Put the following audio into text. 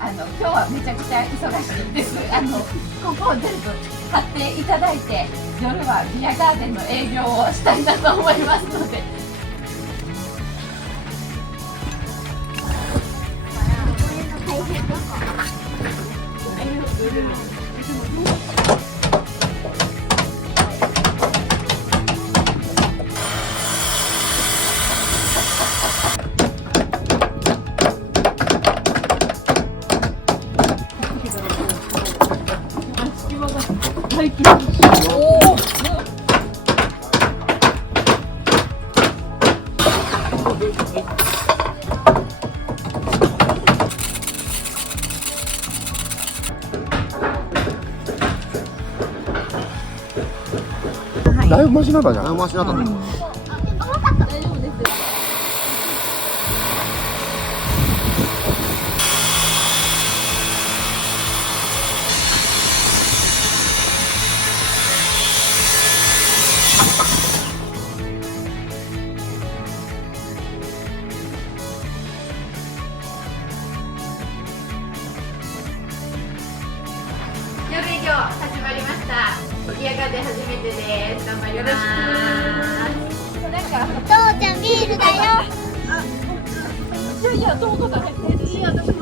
今日はめちゃくちゃ忙しいです。ここを全部買っていただいて、夜はビアガーデンの営業をしたいなと思いますので。だいぶマシになったじゃん。だいぶマシになったね。大丈夫ですよ。夜営業始まりました。ビアガーデン初めてです。頑張ります。なんか父ちゃんビールだよ。いやいや、どうぞだね。いや、私も